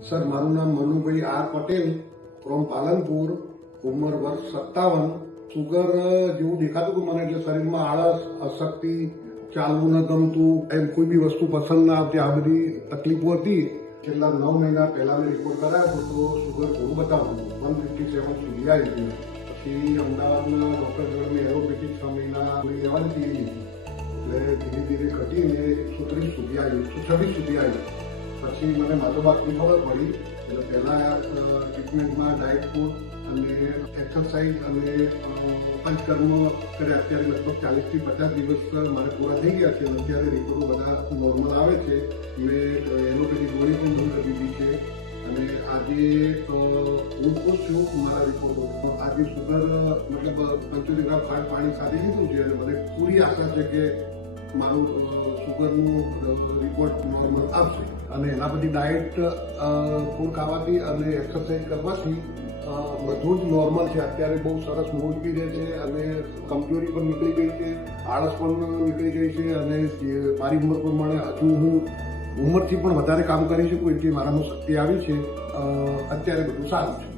Sir, મારું નામ Manubhai R Patel from Palanpur, ઉંમર વર્ષ સત્તાવન સુગર જેવું દેખાતું હતું મને, એટલે શરીરમાં આળસ, અશક્તિ, ચાલવું ન ગમતું, એમ કોઈ બી વસ્તુ પસંદ ના આવતી, આ બધી તકલીફો હતી. છેલ્લા નવ મહિના પહેલા મેં રિપોર્ટ કરાયો હતો, તો સુગર થોડું બતાવતું વન ફિફ્ટી સેવન સુધી આવી ગયું. પછી અમદાવાદના ડૉક્ટર જોડે મેં છ મહિના લેવાની એટલે ધીરે ધીરે ઘટીને એકસો ત્રીસ સુધી આવ્યું એકસો છવ્વીસ સુધી આવ્યું. પછી મને માધો બાપની ખબર પડી. એટલે પહેલાં ટ્રીટમેન્ટમાં ડાયટ ફૂડ અને એક્સરસાઇઝ અને પંચકર્મ કર્યા. અત્યારે લગભગ ચાલીસથી પચાસ દિવસ મારે પૂરા થઈ ગયા છે અત્યારે રિપોર્ટો બધા નોર્મલ આવે છે. મેં એલોપેથી ગોળી પણ બંધ કરી દીધી છે. અને આજે હું ખુશ છું મારા રિપોર્ટો આજે સુગર મતલબ પંચોતેર ગ્રામ ખાંડ પાણી સાથે લીધું છે અને મને પૂરી આશા છે કે મારું સુગરનું રિપોર્ટ નોર્મલ આવશે. અને એના પછી ડાયટ ફૂડ ખાવાથી અને એક્સરસાઇઝ કરવાથી બધું જ નોર્મલ છે. અત્યારે બહુ સરસ મૂડ બી રહે છે અને કમજોરી પણ નીકળી ગઈ છે, આળસ પણ નીકળી ગઈ છે અને મારી ઉંમર પ્રમાણે હજુ હું ઉંમરથી પણ વધારે કામ કરી શકું એટલી મારામાં શક્તિ આવી છે. અત્યારે બધું સારું છે.